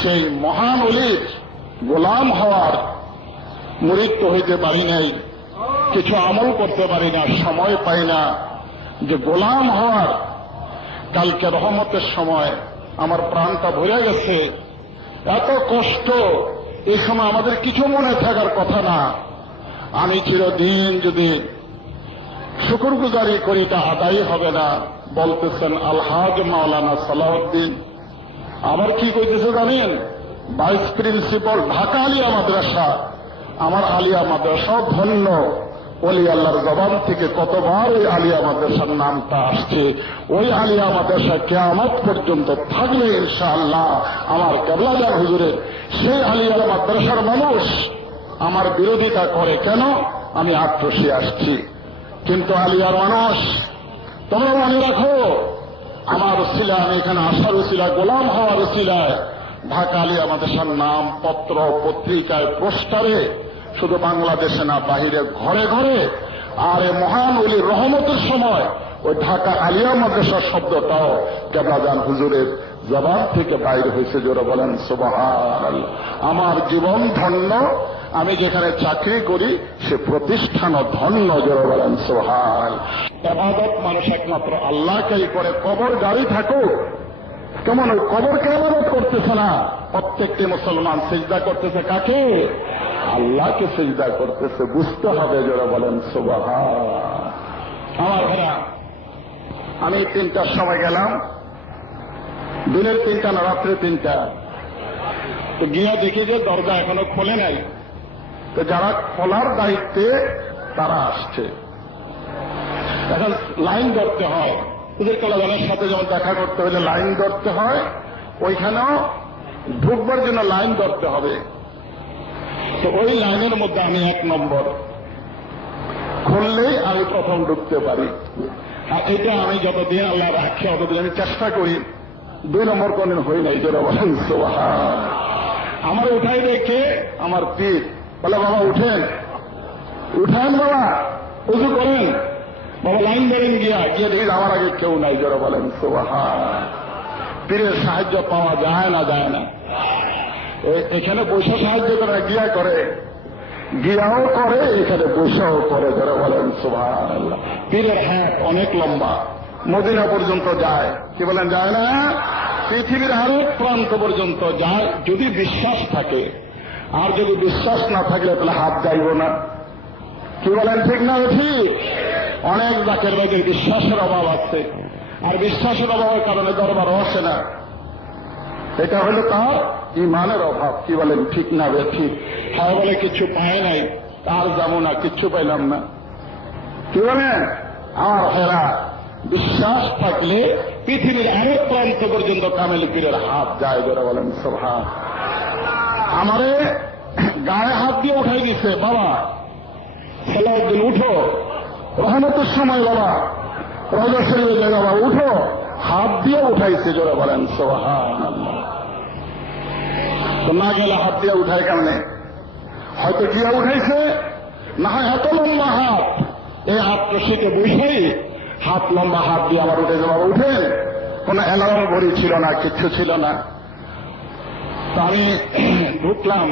সেই মহান অলির গোলাম হওয়ার মুরিদ তো হইতে পারি নাই, কিছু আমল করতে পারি না, সময় পাই না যে গোলাম হওয়ার। কালকে রহমতের সময় আমার প্রাণটা ভরে গেছে, এত কষ্ট। এই সময় আমাদের কিছু মনে থাকার কথা না। আমি চিরদিন যদি শুকরগুজারি করি তা আদায় হবে না, বলতেছেন আলহাজ মাওলানা সালাউদ্দিন। আবার কি কইতেছে জানেন? ভাইস প্রিন্সিপাল ঢাকা আলিয়া মাদ্রাসা। আমার আলিয়া মাদ্রাসা ধন্য। ওলি আল্লাহর জবান থেকে কতবার ওই আলিয়া মাদ্রাসার নামটা আসছে। ওই আলিয়া মাদ্রাসা কিয়ামত পর্যন্ত থাকলে ইনশাআল্লাহ আমার কেবলাজান হুজুরের সেই আলিয়া মাদ্রাসার মানুষ আমার বিরোধিতা করে কেন? আমি আক্রোশে আসছি। কিন্তু আলিয়ার মানুষ তোমরা মনে রাখো, আমার উসিলা, আমি এখানে আসার উসিলা, গোলাম হওয়ার উসিলায় ঢাকা আলিয়া মাদ্রাসার নাম পত্র পত্রিকায় পোস্টারে শুধু বাংলাদেশে না, বাহিরে ঘরে ঘরে। আর এ মহান ওলির রহমতের সময় ওই ঢাকা আলিয়া মাদ্রাসার শব্দটাও কেবলাজান হুজুরের জবান থেকে বাইরে হয়েছে। জোরে বলেন সুবহানাল্লাহ। আমার জীবন ধন্য। আমি যেখানে চাকরি করি সে প্রতিষ্ঠানও ধন্য। জোরে বলেন সুবহানাল্লাহ। ইবাদত মানুষ একমাত্র আল্লাহকেই করে। কবর গাড়ি থাকুক, কেমন ওই কবরকে ইবাদত করতেছে না। প্রত্যেকটি মুসলমান সিজদা করতেছে কাকে? আল্লাহকে সিজদা করতেছে। বুঝতে হবে। জোরে বলেন সুবহানাল্লাহ। আমার ভাইরা, আমি 3টার সময় গেলাম, দিনের 3টা না রাত্রে 3টা। তো গিয়া দেখি যে দরজা এখনো খোলে নাই। তো যারা খোলার দায়িত্বে তারা আসছে। এখন লাইন ধরতে হয়। ওদের কালাজানের সাথে যেমন দেখা করতে হলে লাইন ধরতে হয়, ওইখানেও ঢুকবার জন্য লাইন ধরতে হবে। তো ওই লাইনের মধ্যে আমি 1 নম্বর। খুললেই আমি প্রথম ঢুকতে পারি। আর এটা আমি যতদিন আল্লাহ রাখি ততদিন আমি চেষ্টা করি। 2 নম্বর কোনদিন হই নাই। যেটা বলেন সুবহান। আমার উঠাই দেখে আমার পীর বলে, বাবা উঠেন, উঠেন বাবা, উজু করেন বাবা, লাইন ধরেন। গিয়ে দেখি আমার আগে কেউ নাই। যারা বলেন সুবহান। পীরের সাহায্য পাওয়া যায় না, যায় না। এখানে বসে সাহায্য করে, গিয়া করে, গিয়াও করে, এখানে বসেও করে। যারা বলেন সুবহানাল্লাহ। পীরের হাত অনেক লম্বা, মদিনা পর্যন্ত যায়। কি বলেন? যায় না? পৃথিবীর আরেক প্রান্ত পর্যন্ত যায়, যদি বিশ্বাস থাকে। আর যদি বিশ্বাস না থাকলে তাহলে হাত যাইব না। কি বলেন? ঠিক না? ঠিক। অনেক জাকের ভাইদের বিশ্বাসের অভাব আছে, আর বিশ্বাসের অভাবের কারণে দরবার আসে না। এটা হলো তার ইমানের অভাব। কি বলেন? ঠিক না? ঠিক। হ্যাঁ বলে কিছু পায় নাই, তার যাবো না, কিচ্ছু পাইলাম না। কি বলেন? আমার হেরা বিশ্বাস থাকলে পৃথিবীর আরেক প্রান্ত পর্যন্ত কামেল পীরের হাত যায়। যারা বলেন সুবহান। আমারে গায়ে হাত দিয়ে উঠাই দিছে, বাবা সালাউদ্দিন উঠো, রহমতের সময় বাবা, রওজা শরীফের জায়গা বাবা উঠো, হাত দিয়ে উঠাইছে। যারা বলেন সুবহানাল্লাহ। তো না গেলে হাত দিয়ে উঠায় কেমনে? হয়তো গিয়া উঠাইছে, না হয় এত লম্বা হাত, এই হাত রশিতে বসেই হাত লম্বা হাত দিয়ে আবার উঠেছে। বাবা উঠেন। কোন অ্যালার্ম ঘড়ি ছিল না, কিচ্ছু ছিল না। তো আমি ঢুকলাম।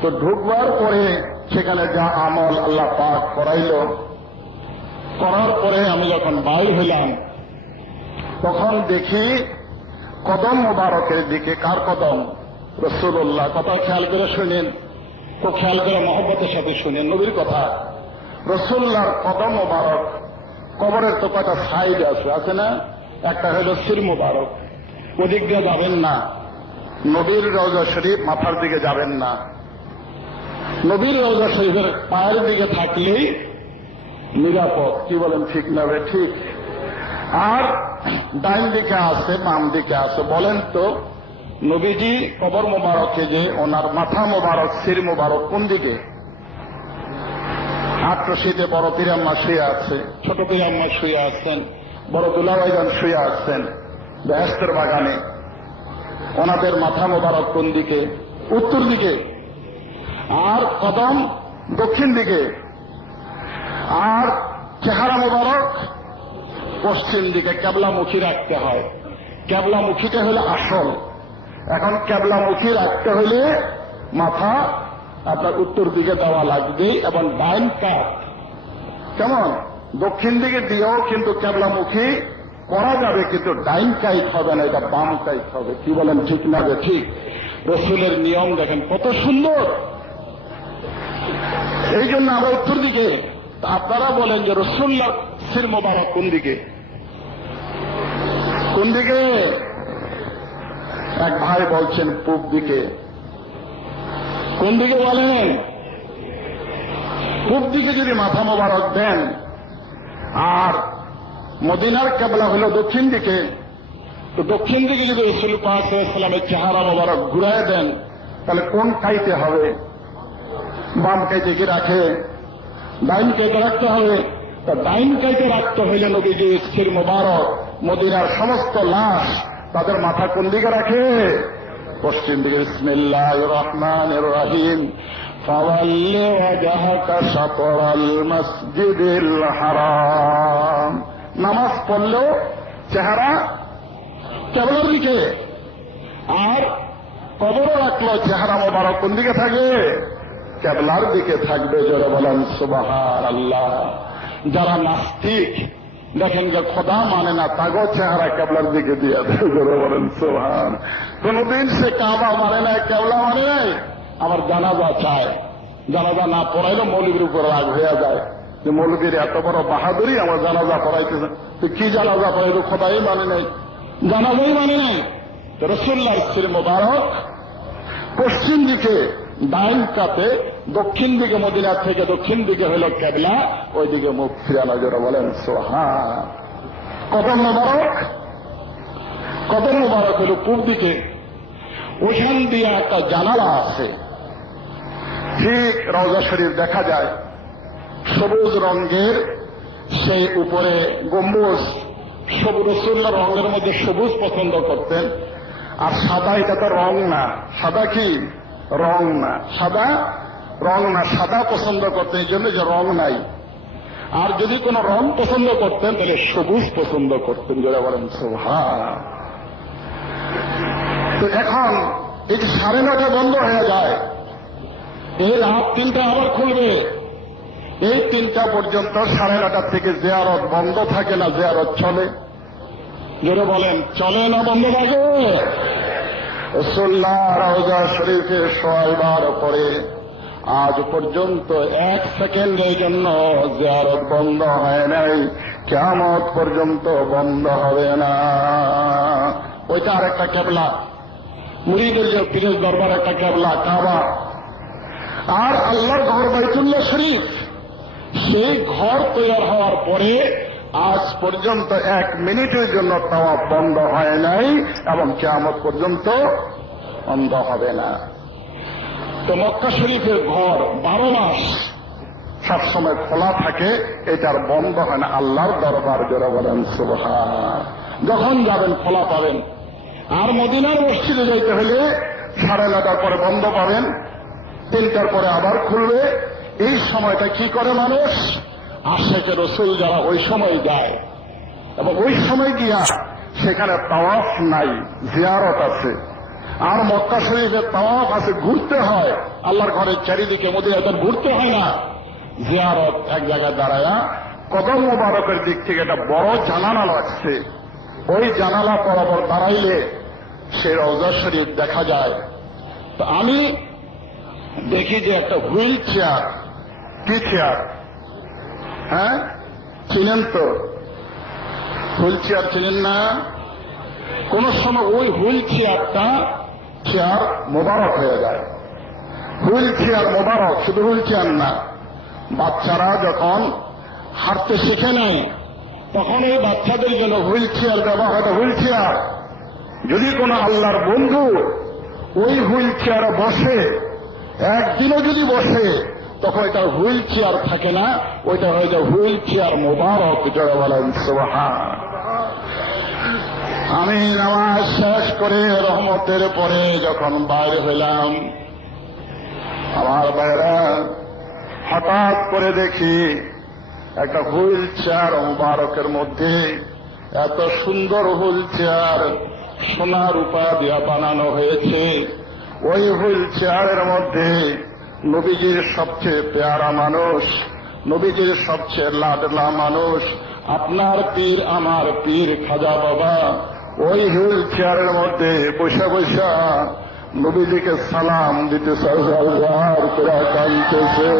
তো ঢুকবার পরে সেখানে যা আমল আল্লাহ পাক করাইল, করার পরে আমি যখন বাইর হইলাম তখন দেখি কদম মোবারকের দিকে। কার কদম? রাসূলুল্লাহ। কথা খেয়াল করে শুনেন, তো খেয়াল করে মহব্বতের সাথে শুনেন নবীর কথা। রাসূলুল্লাহর কদম মোবারক। কবরের তো কয়টা সাইড আছে, আছে না? একটা হলো শির মোবারক, ওদিক দিয়ে যাবেন না। নবীর রওজা শরীফ মাথার দিকে যাবেন না। নবীর রওজা শরীফের পায়ের দিকে থাকলেই নিরাপদ। কি বলেন? ঠিক না? ঠিক। আর ডাইন দিকে আছে, বাম দিকে আছে। বলেন তো নবীজি কবর মোবারকে যে ওনার মাথা মোবারক, শির মোবারক কোন দিকে? আট্রশিতে বড় পীরাম্মা শুয়ে আছে, ছোট পীরাম্মা শুয়ে আছেন, বড় দুলাভাইজান শুয়ে আছেন বেহেশতের বাগানে। ওনাদের মাথা মোবারক কোন দিকে? উত্তর দিকে। আর কদম দক্ষিণ দিকে। আর চেহারা মোবারক পশ্চিম দিকে। কেবলামুখী রাখতে হয়। কেবলামুখীটা হলো আসল, এখন কেবলামুখী রাখতে হলে মাথা আপনার উত্তর দিকে দেওয়া লাগবে এবং ডাইন কাত কেমন দক্ষিণ দিকে দিয়েও কিন্তু কেবলামুখী করা যাবে, কিন্তু ডাইন কাইট হবে না, এটা বাম কাইট হবে। কি বলেন, ঠিক না? ঠিক। রসুলের নিয়ম দেখেন কত সুন্দর। এই জন্য আমরা উত্তর দিকে, আপনারা বলেন যে রসুল্লাহ সির মোবারক কোন দিকে? কোন দিকে? এক ভাই বলছেন পূব দিকে। কোন দিকে বলেন? পূব দিকে যদি মাথা মোবারক দেন, আর মদিনার কেবলা হল দক্ষিণ দিকে, তো দক্ষিণ দিকে যদি রসুল পাক সাল্লাল্লাহু আলাইহি ওয়াসাল্লামের চেহারা মোবারক ঘুরায় দেন, তাহলে কোন কাইতে হবে? বাম কাইতে কি রাখে? ডাইন কাইতে রাখতে হবে। তা ডাইন কাইতে রাখতে হইলে নবীজি সির মোবারক মদিনার সমস্ত লাশ তাদের মাথা কোন দিকে রাখে? পশ্চিম দিকে। বিসমিল্লাহির রহমানির রহিম। ফাওয়াল্লি ওয়াজহাকা শাতরাল মসজিদিল হারাম। নামাজ পড়লেও চেহারা কেবলার দিকে, আর কবরও রাখলো চেহারা মোবারক কোন দিকে থাকে? কেবলার দিকে থাকবে। জোরে বলেন সুবহানাল্লাহ। যারা নাস্তিক দেখেন যে খোদা মানে না, তাগো চেহারা কেবলার দিকে দিয়ে দেয়। জোরে বলেন সুবহান। কোনদিন সে কাবা মানে নাই, কেবলা মানে নাই। আমার জানাজা চায়, জানাজা না পড়াইলে মৌলবীর উপর রাগ হয়ে যায় যে মৌলবীর এত বড় বাহাদুরি, আমার জানাজা পড়াইতেছে। তো কি জানাজা পড়াইল? খোদাই মানে নাই, জানাজাই মানে নাই। রসুল্লাহর সির মোবারক পশ্চিম দিকে ডাইন কাতে, দক্ষিণ দিকে মদিনা থেকে দক্ষিণ দিকে হইল কেবলা, ওইদিকে মুখ ফিরানো। জোরে বলেন সুবহান। কদম মোবারক, কদম মোবারক হল পূর্ব দিকে। ওখান দিয়ে একটা জানালা আছে, ঠিক রওজা শরীফ দেখা যায়, সবুজ রঙের, সেই উপরে গম্বুজ। সবুজ রসুল্লাহ রঙের মধ্যে সবুজ পছন্দ করতেন, আর সাদা এটা তো রং না। সাদা কি? রং না। সাদা রং না, সাদা পছন্দ করতেন, এই জন্য যে রং নাই। আর যদি কোন রং পছন্দ করতেন তাহলে সবুজ পছন্দ করতেন। যারা বলেন সুবহান। তো এখন এই যে 9:30 বন্ধ হয়ে যায়, এই রাত 3টা আবার খুলবে। এই 3টা পর্যন্ত 9:30 থেকে জিয়ারত বন্ধ থাকে না, জিয়ারত চলে। যারা বলেন চলে না বন্ধ থাকে? রাসূলুল্লাহ রওজা শরীফে শোয়াবার পরে আজ পর্যন্ত 1 সেকেন্ডের জন্য জিয়ারত বন্ধ হয় নাই, কিয়ামত পর্যন্ত বন্ধ হবে না। ওইটা আরেকটা কেবলা, মুরিদের যে পীরের দরবার একটা কেবলা কাবা। আর আল্লাহর ঘর বাইতুল্লাহ শরীফ, সেই ঘর তৈরি হওয়ার পরে আজ পর্যন্ত 1 মিনিটের জন্য তাওয়াফ বন্ধ হয় নাই, এবং কিয়ামত পর্যন্ত বন্ধ হবে না। তো মক্কা শরীফের ঘর 12 মাস সবসময় খোলা থাকে, এটার বন্ধ হয় না। আল্লাহর দরবার। জোরে বলেন সুবহান। যখন যাবেন খোলা পাবেন। আর মদিনার মসজিদে যাইতে হলে 9:30 পরে বন্ধ পাবেন, 3টার পরে আবার খুলবে। এই সময়টা কি করে মানুষ? আশেকে রসুল যারা ওই সময় যায়, এবং ওই সময় গিয়া সেখানে তাওয়াফ নাই, জিয়ারত আছে। আর মক্কা শরীফের তাওয়াফ আছে, ঘুরতে হয়। আল্লাহর ঘরের চারিদিকে মদিনাতে ঘুরতে হয় না, জিয়ারত এক জায়গায় দাঁড়ায়া। কদম মোবারকের দিক থেকে একটা বড় জানালা লাগছে, ওই জানালা বরাবর দাঁড়াইলে সে রওজা শরীফ দেখা যায়। তো আমি দেখি যে একটা হুইল চেয়ার। কি চেয়ার? হ্যাঁ, চিনেন তো? হুইল চেয়ার চিনেন না? কোন সময় ওই হুইল চেয়ারটা চেয়ার মোবারক হয়ে যায়। হুইল চেয়ার মোবারক, শুধু হুইল চেয়ার না, বাচ্চারা যখন হাঁটতে শিখে নাই, তখন এই বাচ্চাদের জন্য হুইল চেয়ার ব্যবহার হয়। হুইল চেয়ার যদি কোন আল্লাহর বন্ধু ওই হুইল চেয়ারে বসে, একদিনও যদি বসে, তখন এটা হুইল চেয়ার থাকে না, ওইটা হয়ে যায় হুইল চেয়ার মোবারক। যারা বলেন সুবহান। আমি নামাজ শেষ করে রহমতের পরে যখন বাইরে হইলাম, আমার বাইরা হঠাৎ করে দেখি একটা হুইল চেয়ার মোবারকের মধ্যে, এত সুন্দর হুইল চেয়ার, সোনা রূপা দিয়া বানানো হয়েছে। ওই হুইল চেয়ারের মধ্যে নবীজির সবচেয়ে পেয়ারা মানুষ, নবীজির সবচেয়ে লাডলা মানুষ, আপনার পীর আমার পীর খাজা বাবা ওই হুইল চেয়ারের মধ্যে বসে বসা নবীজিকে সালাম দিতে সরকার করে কাঁদতেছে।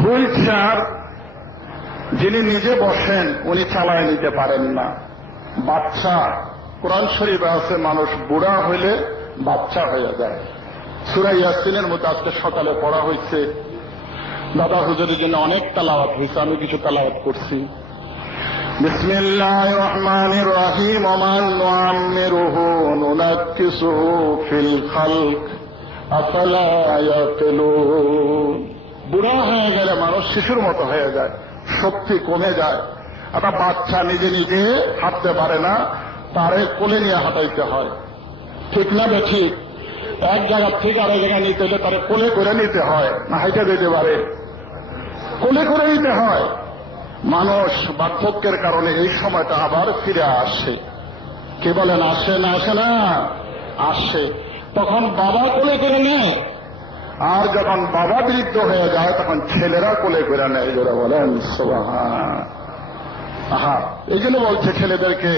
হুইল চেয়ার যিনি নিজে বসেন উনি চালায় নিতে পারেন না। বাচ্চা, কোরআন শরীফে আছে মানুষ বুড়া হইলে বাচ্চা হয়ে যায়। সূরা ইয়াসিনের মধ্যে আজকে সকালে পড়া হয়েছে। দাদা হুজুরের জন্য অনেক তেলাওয়াত হয়েছে, আমি কিছু তেলাওয়াত করছি। বিসমিল্লাহির রহমানির রহিম মান নুআম্মিরুহু নুনাক্কিসুহু ফিল খালক আফালা ইয়াকিলুন। বুড়া হয়ে গেলে মানুষ শিশুর মতো হয়ে যায়, শক্তি কমে যায়। একটা বাচ্চা নিজে নিজে হাঁটতে পারে না, তারে কোলে নিয়ে হাঁটাইতে হয়, ঠিক না বেঠিক? এক জায়গা থেকে আরেক জায়গায় নিতে হলে তারে কোলে করে নিতে হয়, না হাইটা দিতে পারে, কোলে করে নিতে হয়। মানুষ বার্ধক্যের কারণে এই সময়টা আবার ফিরে আসে। কে বলেন আসে না? আসে না? আসে। তখন বাবা কোলে করে নেয়, আর যখন বাবা বৃদ্ধ হয়ে যায় তখন ছেলেরা কোলে করে নেয়। যারা বলেন সুবহান। আহা, এই জন্য বলছে ছেলেদেরকে,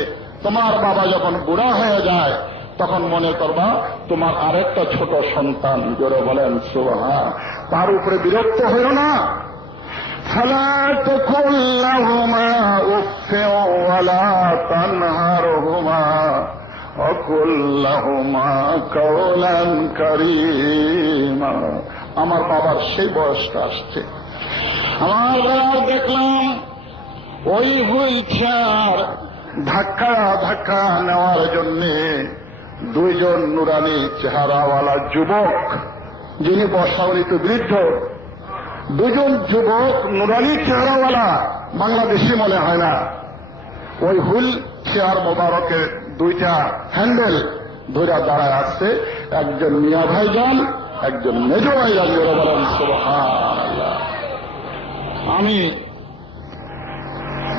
তোমার বাবা যখন বুড়া হয়ে যায় তখন মনে করবা তোমার আরেকটা ছোট সন্তান। যারা বলেন সুবহান। তার উপরে বিরক্ত হইও না। ফালা তাকুল লাহুমা উফফিন ওয়ালা তানহারহুমা ওয়াকুল লাহুমা কাওলান কারীমা। আমার বাবার সেই বয়সটা আসছে। আমার বাবার দেখলাম ওই হুইল চেয়ার ধাক্কা ধাক্কা নেওয়ার জন্যে দুইজন নুরানি চেহারাওয়ালা যুবক, যিনি বর্ষাবলিত বৃদ্ধ, দুজন যুবক নুরানি চেহারাওয়ালা, বাংলাদেশি মনে হয় না, ওই হুইল চেয়ার মোবারকের দুইটা হ্যান্ডেল ধরে দাঁড়ায় আসছে। একজন মিয়া ভাইজান, একজন মেজো ভাইজান। বলেন সুবহানাল্লাহ। আমি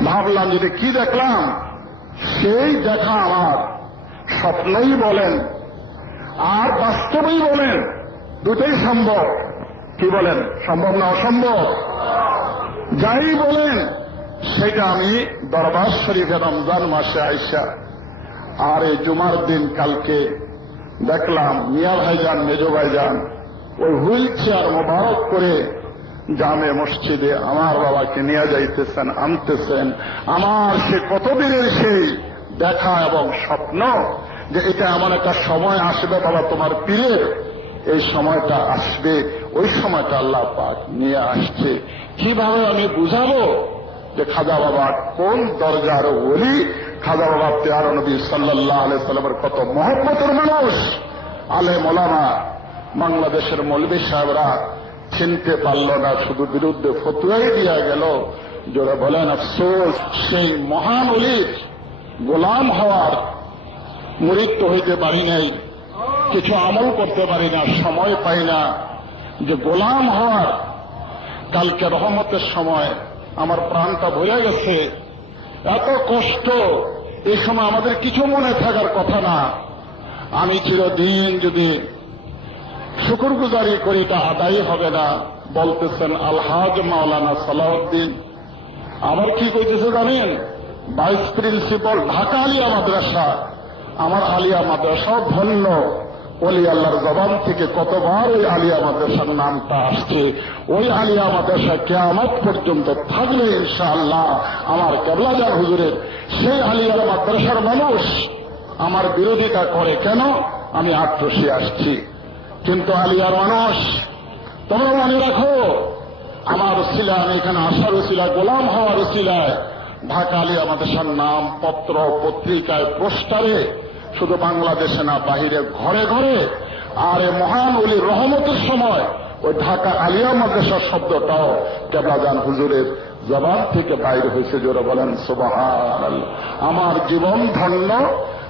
ভাবলাম যে কি দেখলাম, সেই দেখা আমার স্বপ্নই বলেন আর বাস্তবেই বলেন, দুটোই সম্ভব। কি বলেন, সম্ভব না অসম্ভব? যাই বলেন সেটা আমি দরবার শরীফে রমজান মাসে আইসা আর এই জুমার দিন কালকে দেখলাম মিয়া ভাইজান মেজো ভাইজান ওই হুইল চেয়ার মোবারক করে জামে মসজিদে আমার বাবাকে নিয়ে যাইতেছেন, আনতেছেন। আমার সে কতদিনের সেই দেখা এবং স্বপ্ন যে এটা এমন একটা সময় আসবে বাবা তোমার পীরের, এই সময়টা আসবে, ওই সময়টা আল্লাহ পাক নিয়ে আসছে। কিভাবে আমি বুঝাবো যে খাজা বাবা কোন দরজার ওলি, খাজা বাবা পেয়ারা নবী সাল্লাল্লাহু আলাইহি সাল্লামের কত মহব্বতের মানুষ। আলেম ওলামা, বাংলাদেশের মৌলভী সাহেবরা চিনতে পারল না, শুধু বিরুদ্ধে ফতোয়াই দিয়া গেল। যারা বলেন আফসোস, সেই মহান ওলির গোলাম হওয়ার মুরিদ তো হইতে পারি নাই, কিছু আমল করতে পারি না, সময় পাই না যে গোলাম হওয়ার। কালকে রহমতের সময় আমার প্রাণটা ভরে গেছে, এত কষ্ট। এই সময় আমাদের কিছু মনে থাকার কথা না। আমি চিরদিন যদি শুকরগুজারি করি তা আদায় হবে না। বলতেছেন আলহাজ মাওলানা সালাউদ্দিন। আবার কি কইতেছে জানেন? ভাইস প্রিন্সিপাল ঢাকা আলিয়া মাদ্রাসা। আমার আলিয়া মাদ্রাসাও ধন্য। ওলি আল্লাহর জবান থেকে কতবার ওই আলিয়া মাদ্রাসার নামটা আসছে। ওই আলিয়া মাদ্রাসা কিয়ামত পর্যন্ত থাকলে ইনশাআল্লাহ আমার কেবলাজান হুজুরের সেই আলিয়া মাদ্রাসার মানুষ আমার বিরোধিতা করে কেন? আমি আত্মসী আসছি, কিন্তু আলিয়ার মানুষ তোমরা মনে রাখো, আমার উসিলা, আমি এখানে আসার উসিলা, গোলাম হওয়ার উসিলায় ঢাকা আলিয়া মাদ্রাসার নাম পত্র পত্রিকায় পোস্টারে শুধু বাংলাদেশে না বাহিরে ঘরে ঘরে। আর এ মহান ওলির রহমতের সময় ওই ঢাকা আলিয়া মাদ্রাসার শব্দটাও কেবলাজান হুজুরের জবান থেকে বাইরে হয়েছে। জোরে বলেন সুবহানাল্লাহ। আমার জীবন ধন্য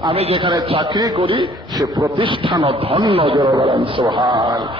আমি যেখানে চাকরি করি সে প্রতিষ্ঠানও ধন্য, জোরে বলেন সুবহান।